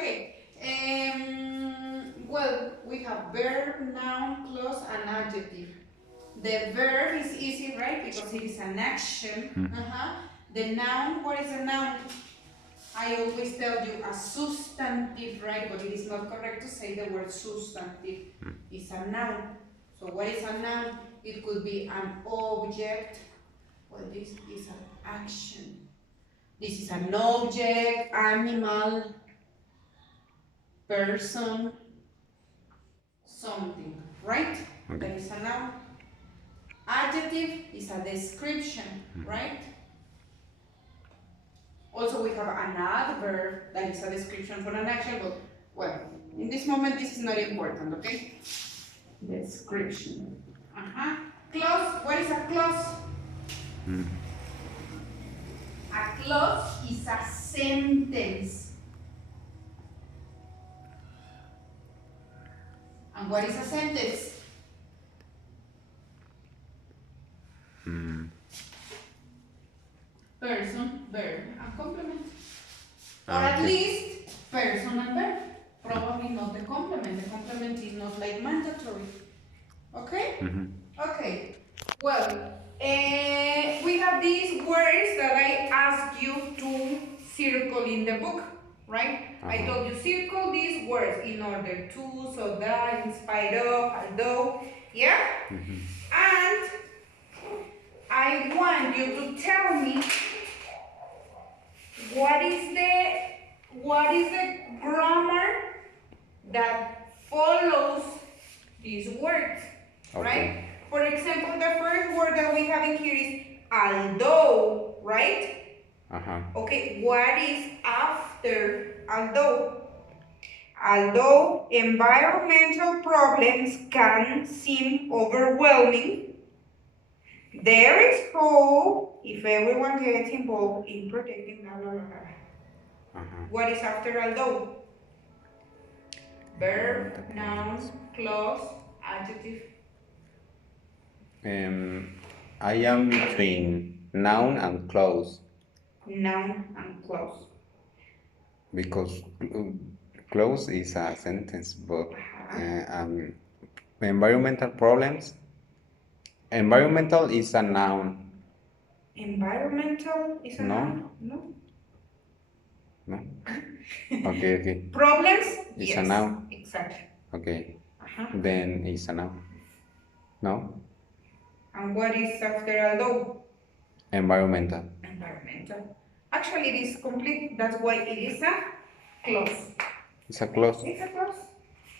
Okay. Well, we have verb, noun, clause, and adjective. The verb is easy, right? Because it is an action. The noun, what is a noun? I always tell you a substantive, right? But it is not correct to say the word substantive. It's a noun. So what is a noun? It could be an object. Well, this is an action. This is an object, animal, person, something, right? Okay. That is a noun. Adjective is a description, right? Also, we have an adverb that is a description for an action, but, well, in this moment, this is not important, okay? Description. Clause, what is a clause? A clause is a sentence. And what is a sentence? Person, verb, and complement. Or at least person and verb. Probably not the complement. The complement is not like mandatory. Okay? Okay. Well, we have these words that I asked you to circle in the book, right? I told you circle these words in order to, so that, in spite of, although, yeah? And I want you to tell me what is the grammar that follows these words, right? For example, the first word that we have in here is although, right? Okay, what is after although? Although environmental problems can seem overwhelming, there is hope if everyone gets involved in protecting blah, blah, blah. What is after although? Verb, noun, clause, adjective. I am between noun and clause. Noun and clause. Because clause is a sentence, but environmental problems. Environmental is a noun. Environmental is a noun? No? Okay. Problems? It's yes. A noun. Exactly. Okay. Then it's a noun. No? And what is after although? Environmental. Environmental. Actually, it is complete. That's why it is a clause. It's a clause. It's a clause.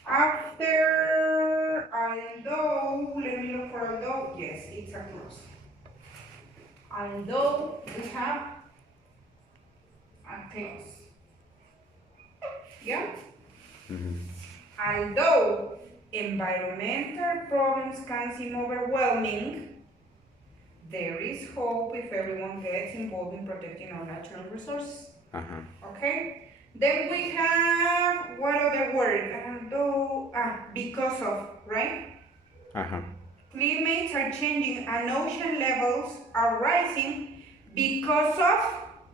After although, let me look for although. Yes, it's a clause. Although we have a clause. Yeah? Although environmental problems can seem overwhelming, there is hope if everyone gets involved in protecting our natural resources. Okay? Then we have, what other word? Although, because of, right? Climates are changing and ocean levels are rising because of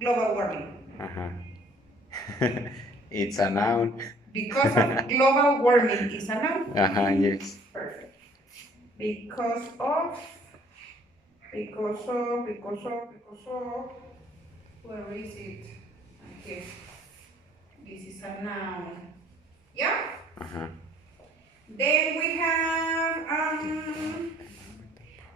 global warming. It's a noun. Because of global warming is a noun? Yes. Perfect. Because of, where is it? Okay. This is a noun. Yeah? Then we have,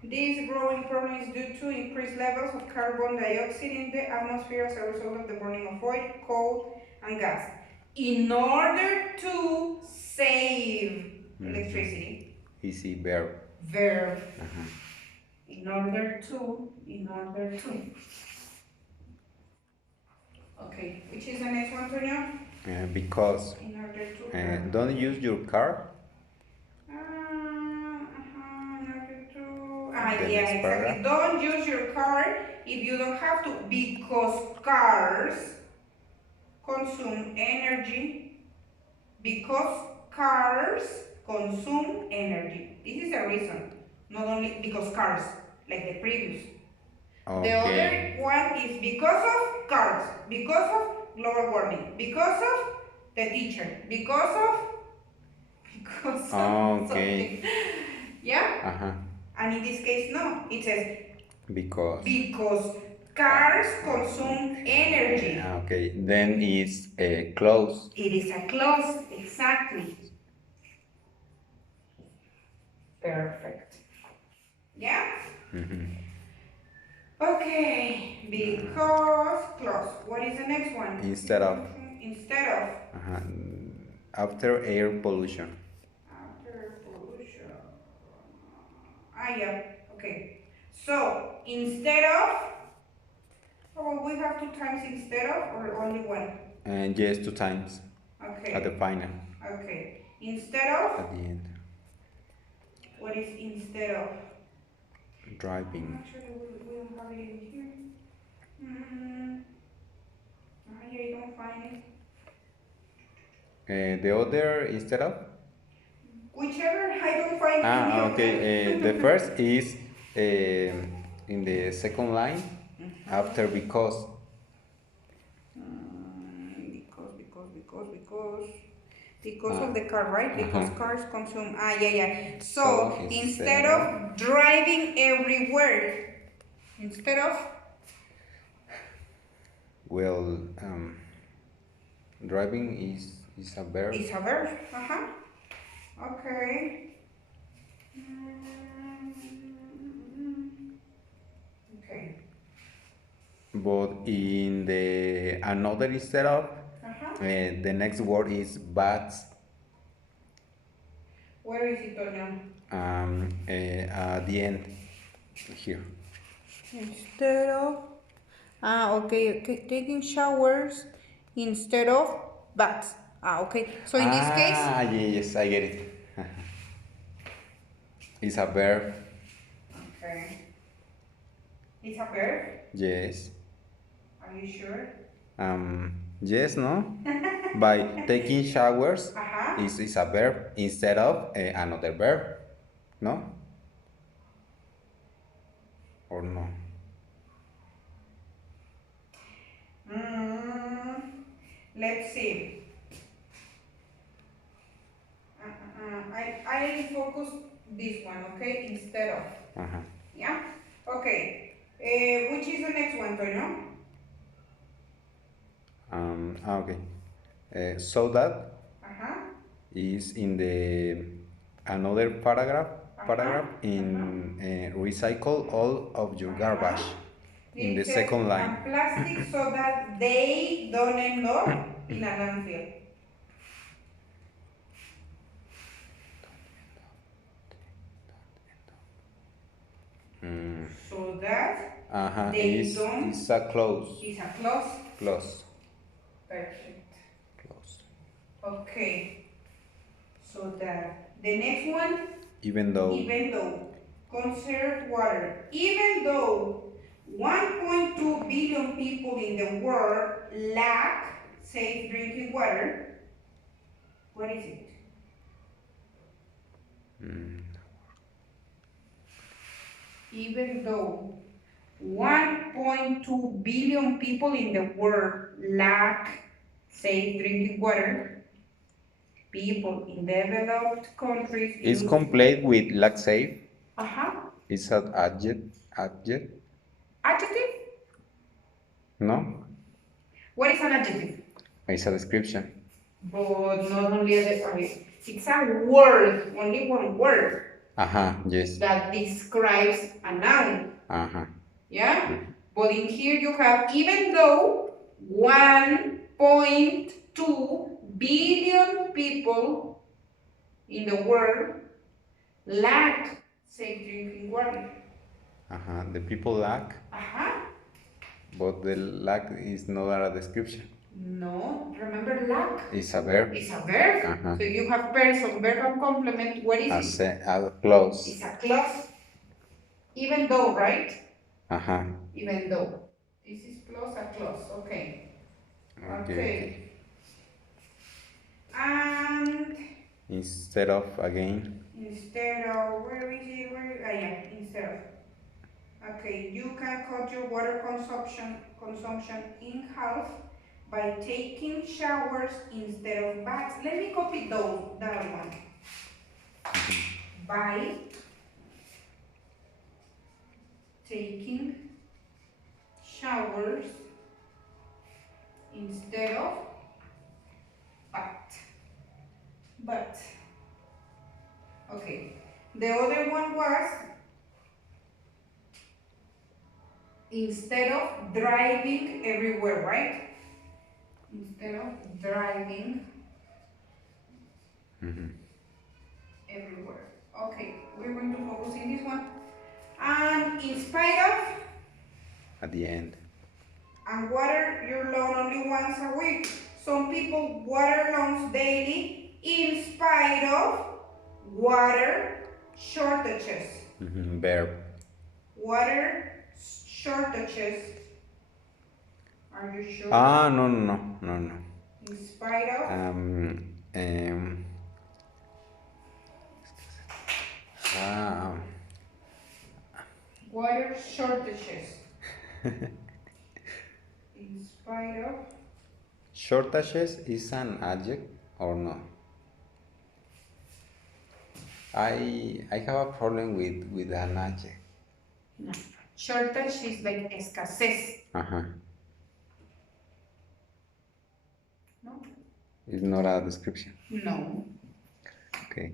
this growing problem is due to increased levels of carbon dioxide in the atmosphere as a result of the burning of oil, coal, and gas. In order to save electricity. Easy verb. Verb. In order to. Okay, which is the next one, Tonya? Because. In order to. Don't use your car. In order to. Yeah, exactly. Don't use your car if you don't have to, because cars consume energy. Because cars consume energy. This is the reason. Not only because cars, like the previous. The other one is because of cars, because of global warming, because of the teacher. Because of Okay. something. Yeah? Uh-huh. And in this case, no. It says Because cars consume energy. okay, then it's a close. It is a clause, exactly. Perfect. Yeah? Okay, because clause. What is the next one? Instead of. Instead of. Uh-huh. After air pollution. After pollution. Ah, yeah. Okay. So, instead of. Oh, we have 2 times instead of or only one? And yes, 2 times. Okay. At the final. Okay. Instead of. At the end. What is instead of? Driving. Actually, we don't have it in here. I don't find it. The other instead of? Whichever, I don't find any of okay. them. The first is in the second line after because. Because of the car, right? Because cars consume. Ah, yeah. So, So instead of driving everywhere, instead of. Well, driving is a verb. It's a verb. Okay. Okay. But in the another instead of, the next word is but. Where is it, Toño? At the end, here. Instead of. Okay. Taking showers instead of baths. Okay. So in this case. Yes, I get it. It's a verb. Okay. It's a verb? Yes. Are you sure? Yes, no? By taking showers is a verb instead of another verb. No? Or no? Let's see. I focus this one, okay? Instead of. Yeah? Okay. Which is the next one, Toño? Okay. So that is in the another paragraph in recycle all of your garbage in the second line. Plastic so that they don't end up in a landfill. So that they don't. It's a close. It's a clause. Close. Perfect. Close. Okay. So that the next one. Even though. Conserve water. Even though 1.2 billion people in the world lack safe drinking water. What is it? Even though 1.2 billion people in the world lack safe drinking water, people in developed countries. It's complete with lack safe. It's an adjective. Adjective? No? What is an adjective? It's a description. But not only a description. It's a word, only one word. Yes. That describes a noun. Yeah? But in here you have, even though 1.2 billion people in the world lack safe drinking water. The people lack. But the lack is not a description. No, remember lack? It's a verb. It's a verb. So you have person, verb and complement. What is it? A clause. It's a clause. Even though, right? Even though. This is clause, a clause. Okay. Okay. And instead of again. Instead of, where is it? Yeah, instead of. Okay, you can cut your water consumption in half by taking showers instead of baths. Let me copy that one. By taking showers instead of bath. But, okay. The other one was instead of driving everywhere, right? Instead of driving everywhere. Okay, we're going to focus in this one. And in spite of, at the end. and water your lawn only once a week. Some people water lawns daily in spite of water shortages. Verb. Water shortages. Are you sure? No. In spite of. Water shortages. In spite of. Shortages is an adjective or no? I have a problem with an adjective. No. Shortage is like escasez. No? It's not a description. No. Okay.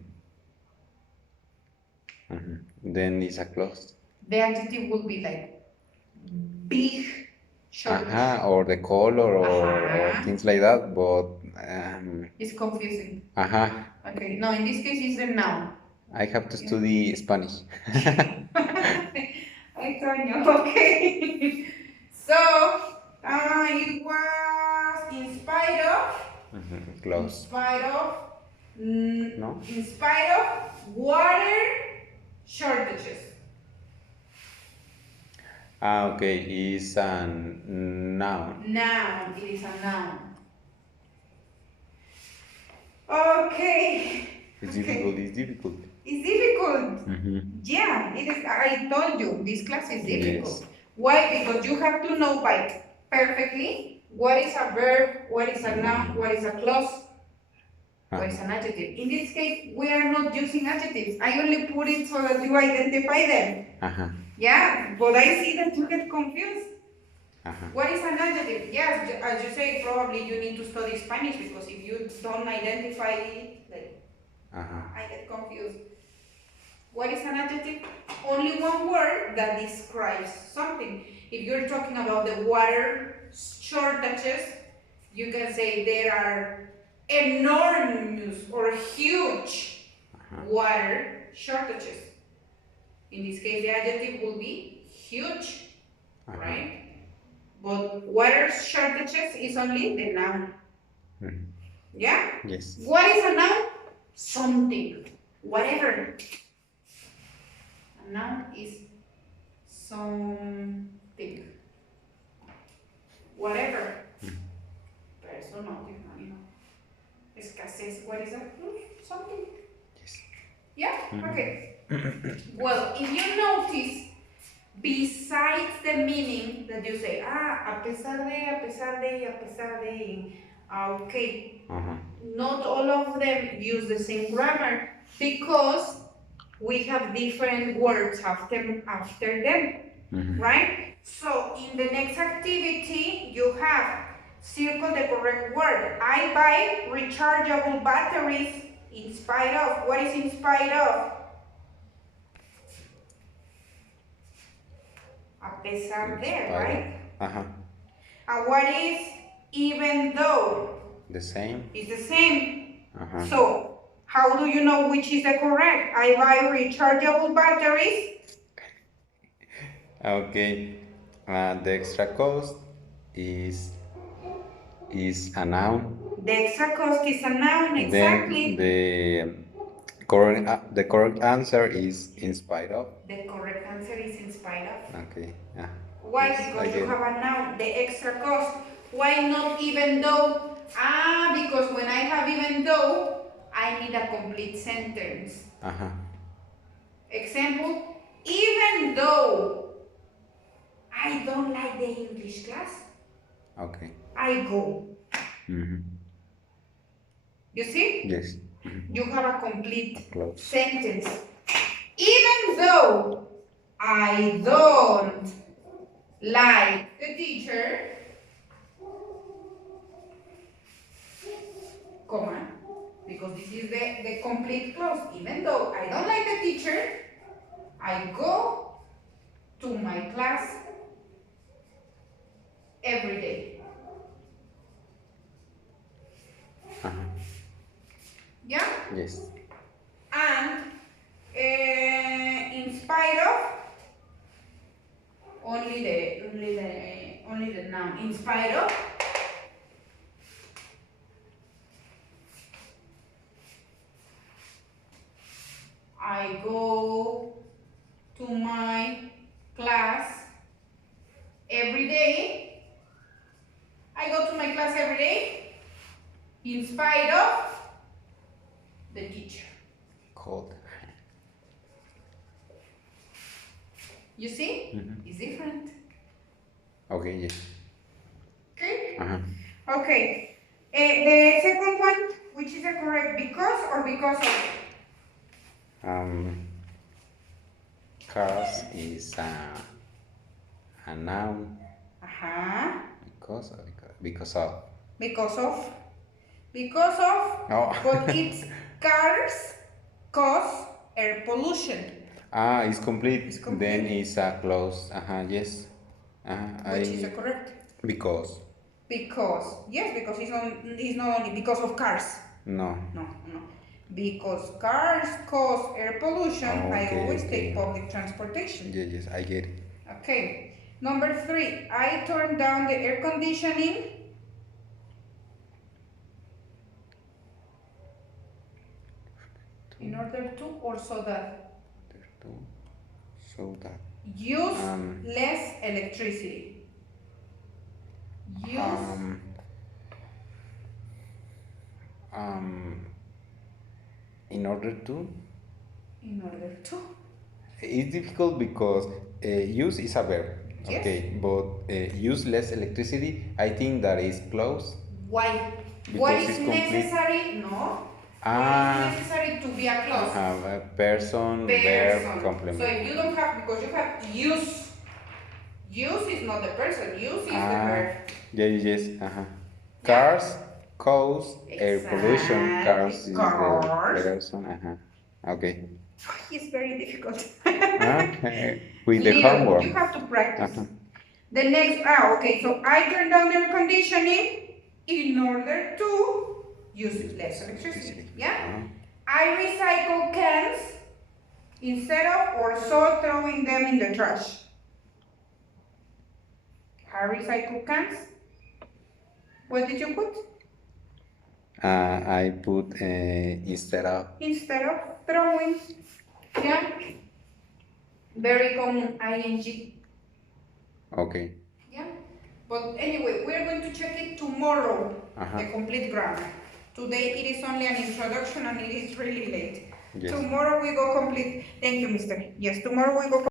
Then it's a clause. The adjective will be like big shortage. Or the color or things like that, but It's confusing. Okay, no, in this case it's the noun. I have to study Spanish. I told you, okay. So, it was in spite of, Close. in spite of, No? in spite of water shortages. Okay, it's a noun. Noun, it is a noun. Okay. It's difficult, it's difficult. It's difficult. Yeah, it is. I told you, this class is difficult. Yes. Why? Because you have to know by perfectly what is a verb, what is a noun, what is a clause, what is an adjective. In this case, we are not using adjectives. I only put it so that you identify them. Yeah, but I see that you get confused. What is an adjective? Yes, as you say, probably you need to study Spanish because if you don't identify it, I get confused. What is an adjective? Only one word that describes something. If you're talking about the water shortages, you can say there are enormous or huge water shortages. In this case, the adjective will be huge, right? But water shortages is only the noun. Yeah? Yes. What is a noun? Something. Whatever. A noun is something. Whatever. Personal, animal. Escasez. What is that? Something. Yes. Yeah? Okay. Well, if you notice, besides the meaning that you say, a pesar de, okay. Not all of them use the same grammar because we have different words after them, right? So in the next activity, you have circle the correct word. I buy rechargeable batteries in spite of. What is in spite of? A pesar de, right? And what is even though? The same. It's the same. So, how do you know which is the correct? I buy rechargeable batteries. Okay. The extra cost is a noun. The extra cost is a noun, exactly. Then the correct answer is in spite of. The correct answer is in spite of. Okay. Yeah. Why? Yes, because you have a noun, the extra cost. Why not even though? Because when I have even though, I need a complete sentence. Example, even though I don't like the English class. Okay. I go. You see? Yes. You have a complete Close. sentence. Even though I don't like the teacher, comma, because this is the complete clause. Even though I don't like the teacher, I go to my class every day. Yeah? Yes. And in spite of only the noun. In spite of I go to my class every day. I go to my class every day in spite of the teacher. Cold. You see? It's different. Okay, yes. Okay? Okay. The second one, which is the correct, because or because of? Cars is a noun. Because of. Because of. Because of. Oh. But it's cars cause air pollution. It's complete. It's complete. Then it's a close. Yes. Which is the correct? Because. Because. Yes, because it's not only because of cars. No. No. Because cars cause air pollution, I always take public transportation. Yes, I get it. Okay. Number 3, I turn down the air conditioning in order to or so that use less electricity. In order to. It's difficult because use is a verb. Yes. Okay, but use less electricity, I think that is close. Why? Because What is it's complete. necessary? No. What is necessary to be a clause? A person, verb, complement. So if you don't have, because you have use. Use is not the person. Use is the verb. Yes. Cars cause air pollution. Cars is the person. Okay. It's very difficult. Okay. With the homework. You have to practice. The next, okay, so I turn down the air conditioning in order to use less electricity. Yeah? I recycle cans instead of or so throwing them in the trash. I recycle cans. What did you put? I put instead of. Instead of throwing. Yeah? Very common ing. Okay. Yeah? But anyway, we're going to check it tomorrow, the complete grammar. Today it is only an introduction and it is really late. Yes. Tomorrow we go complete. Thank you, mister. Yes, tomorrow we go